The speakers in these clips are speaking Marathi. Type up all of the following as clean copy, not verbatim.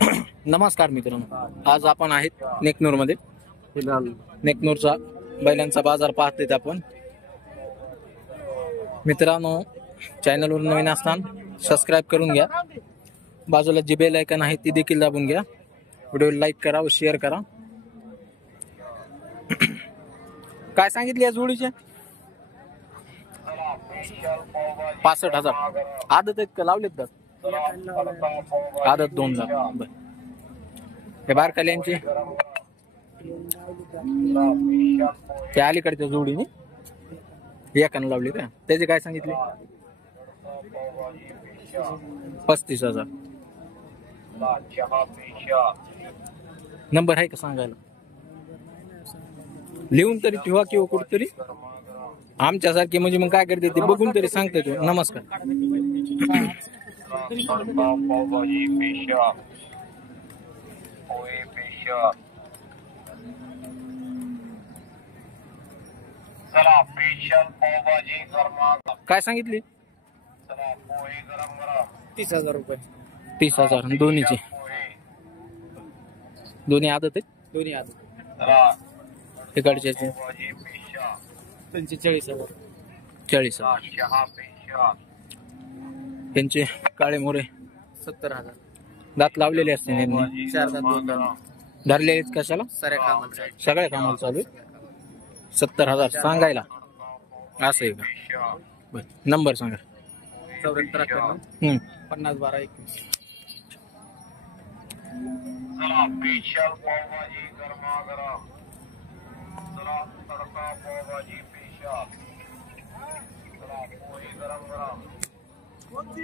नमस्कार मित्रांनो, आज आपण आहेत नेकनूर मध्ये. नेकनूरचा बैलांचा बाजार पाहतोय आपण. मित्रांनो, चॅनलवर नवीन असताना सबस्क्राईब करून घ्या. बाजूला जी बेल आयकॉन आहे ती देखील दाबून घ्या. व्हिडिओ लाईक करा व शेअर करा. काय सांगितले या जोडीचे? 65,000. आदत आहेत का लावलेत का? आदत 2 दात. हे बारकाल्यांचे त्या अलीकडच्या जोडीने एकानं लावली का? त्याचे काय सांगितले? 35,000. नंबर आहे का सांगायला? लिहून तरी ठेवा किंवा कुठतरी. आमच्यासारखे म्हणजे मग काय करते ते बघून तरी सांगते तो. नमस्कार. काय सांगितली? 30,000 रुपये. 30,000 दोन्हीचे. दोन्ही आदत आहेत. दोन्ही आदत. इकडचे 45,000. 40,000. त्यांचे काळे मोरे 70,000. दात लावलेले असते यांनी. 4 दात 2 दात. धरलेले कशाला? साऱ्या कामाला. सगळ्या कामाला चालू. 70,000 सांगायला असं आहे का? बर, नंबर सांगा. 94 50 12 21.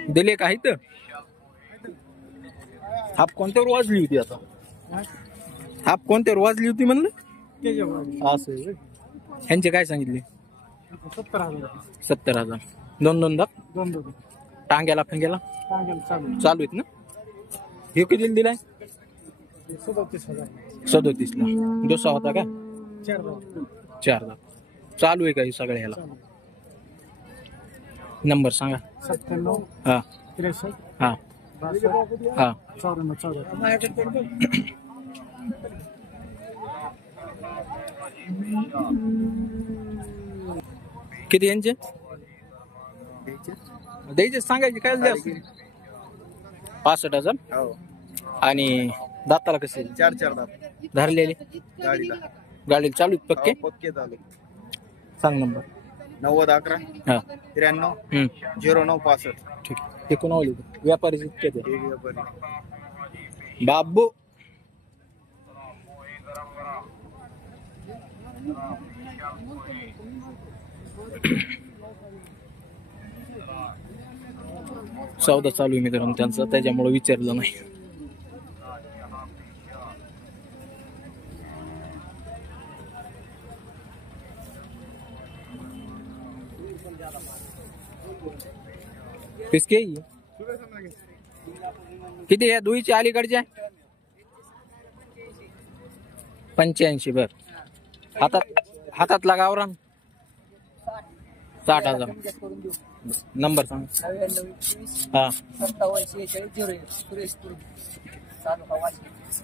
दिले काही तर हाप कोणत्यावर वाजली होती? आता हाप कोणत्यावर वाजली होती म्हणलं? असं ह्यांचे काय सांगितले? 70,000. 2 दात. टांग्याला फिंग्याला चालू आहेत ना? हे किती दिलाय? 37,000 ला. दोसा होता का? 4 दात. चालू आहे का हे सगळ्या ह्याला? नंबर सांगा. 97 हा 63 हा 62 हा 54 किती यांचे द्यायचे सांगायचे? काय जास्त? 65,000. आणि दाताला कसे? 4 दात. धरलेले गाडी चालू आहेत पक्के? पक्के चालू. सांग नंबर. 90 11 हा 93 09 65. ठीक. ते कोणावली व्यापारी इतके ते बाबू. सौदा चालू आहे मित्रांनो त्यांचा, त्याच्यामुळे विचारलं नाही. किसके किती या दुईचे अलीकडचे? 85. बर. हातातला गावरान 60,000. नंबर सांग. हा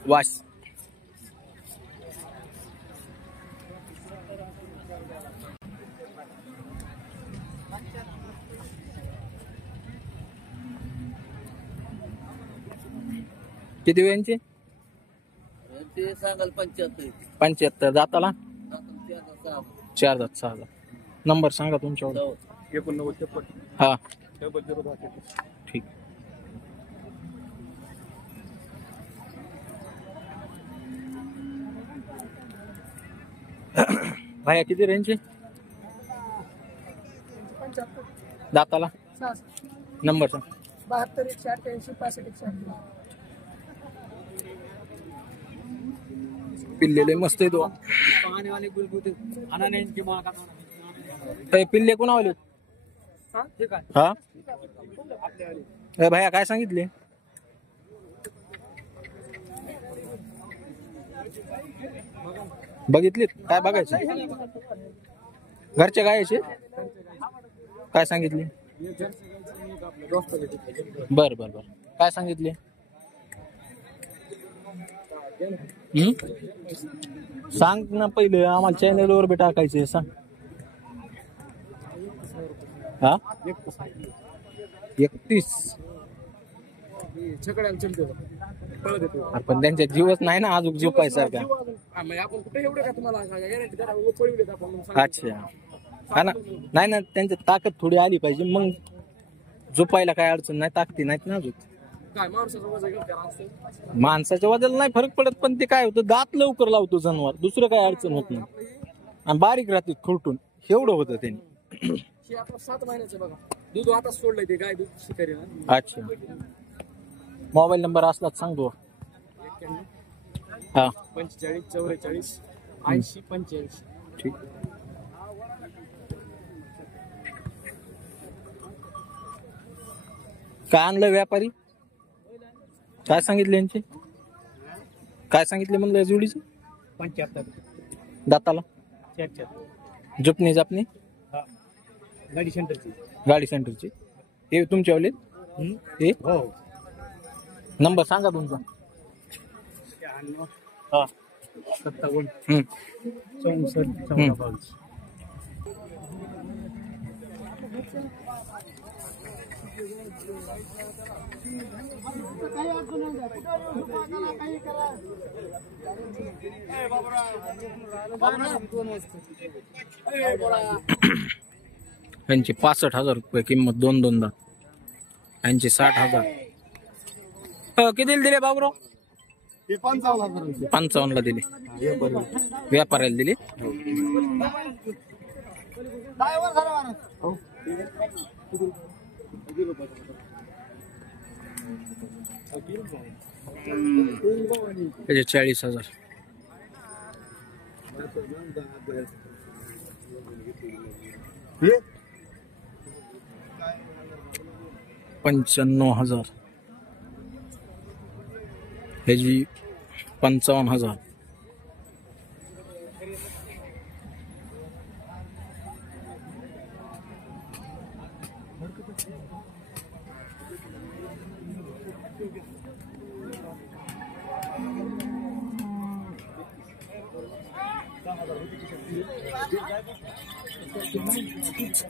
वास. किती वेळांचे? ते सांगाल 75. 75. दाताला 4 दात 6 दात. नंबर सांगा तुमच्या. 89 हा 00 ठीक. भाया किती रेंजचे? दाताला नंबर सांग. 72 188 65 188. पिल्लेले मस्त आहे तो. पिल्ले कोणावले? हा भाया काय सांगितले? बघितलीत काय बघायचे? घरचे गायचे काय सांगितले? बर बर बर काय सांगितले? हम्म? सांग ना पहिले आम्हाला चॅनलवर बी टाकायचे सांग. हा 31. छकड्याला चलतो पळत येतो. पण त्यांच्या जीवच नाही ना अजून झोपायसारखा. आपण कुठे एवढं का तुम्हाला गॅरंटी करा पळवलेत आपण मग सांगतो. अच्छा हा ना. नाही ना त्यांच्यात ताकद थोडी आली पाहिजे मग झोपायला काय अडचण नाही. ताकदी नाहीत ना अजून. काय माणसाचं वजन घेऊन करा असतं. माणसाच्या वजन नाही फरक पडत पण ते काय होतं दात लवकर लावतो जनावर. दुसरं काय अडचण होत नाही. आणि बारीक राहते खुरटून एवढं होतं त्यांनी. हे आपलं 7 महिन्याचं बघा. दूध आता सोडलंय ते गाय दूध शिकारी ना. अच्छा मोबाईल नंबर असलाच सांगतो. 91 हा 45 44 80 85. ठीक. काय आणलं व्यापारी? काय सांगितले यांचे? काय सांगितले म्हणलं जोडीचे? 75 दाताला 44 जुपणी जापणी गाडी सेंटरची. गाडी सेंटरची हे तुमच्यावाले हे हो. नंबर सांगा तुमचा. 96 हा 57 हम्म. 64 14 यांची 65,000 रुपये किंमत. दोन दात. यांची 60,000. कितीला दिले बाबूराव? 55 ला दिले. व्यापाऱ्याला दिले. त्याचे 40,000. हे 95,000. ह्याची 55,000.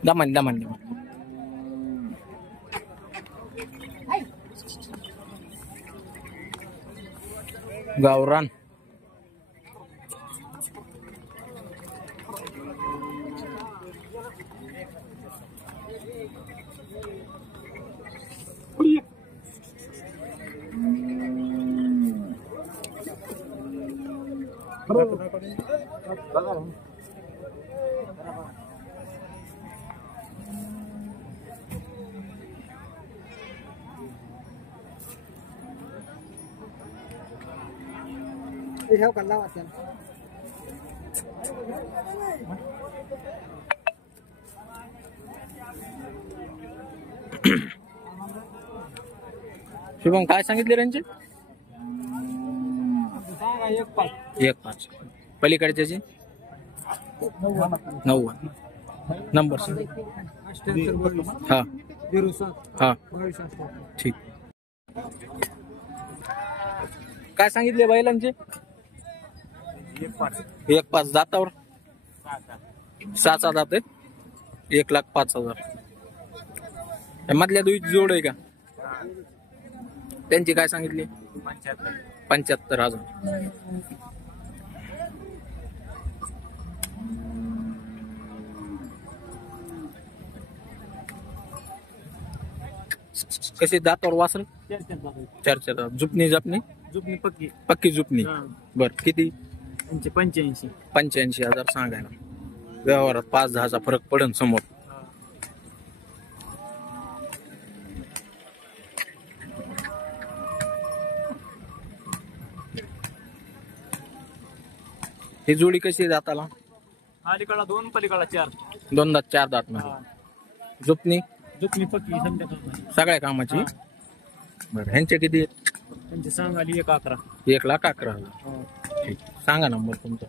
दमन. गावरान. ह्या कल्ला वाचन. शुभम काय सांगितले त्यांचे? 1.5. पलीकडच्याची 90. नंबर सांग. हा 07 हा 22 ठीक. काय सांगितले बैलांचे? 1.5 दातावर 6 दात आहेत. 1,05,000. मधल्या दुई जोड आहे का? त्यांची काय सांगितली? 75,000. कसे दातावर वासर? 4 जुपणी जापणी जुपणी पक्की. पक्की जुपणी. बर किती? 85 सांगायला. व्यवहारात 5-10चा फरक पडेल समोर. ही जोडी कशी आहे दाताला? अलीकडला 2 पलीकडला 4. 2 दात 4 दात मध्ये. जुपणी जुपणी पक्की समजा कामाची. सगळ्या कामाची. बरं ह्यांचे किती आहेत? त्यांची सांगाली 1,11. 1,11,000. ठीक. सांगा नंबर तुमचा.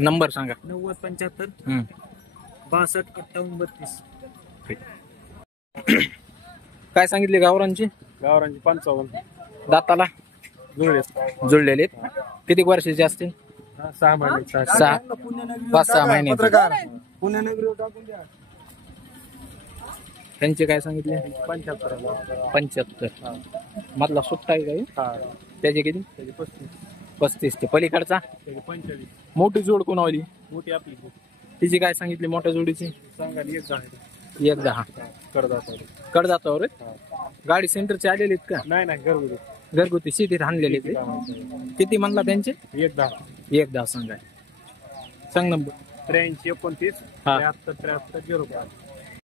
नंबर सांगा. 90 75 हम्म. 62 58 32. ठीक. काय सांगितले गावरांची? गावरांची 55. दाताला जुळले जुळलेले आहेत. किती वर्षाचे असतील? 6 महिने 6 5-6 महिने. पुण्यनगरी टाकून द्या. त्यांचे काय सांगितले? 75 75. मधला सुट्टा आहे काही? हा त्याचे किती? त्याची 35 35. ते पलीकडचा त्याची 45 मोठी जोड कोणावली? मोठी आपली तिची काय सांगितली मोठ्या जोडीची? सांगाली 1 1-10. कडदातावर आहेत. गाडी सेंटरचे आलेले आहेत का? नाही नाही घरगुती घरगुती शेतीत आणलेले ते. किती म्हणला त्यांचे? 1-10 1-10 सांगाय. सांग नंबर. 83 29 हा. 73 73 0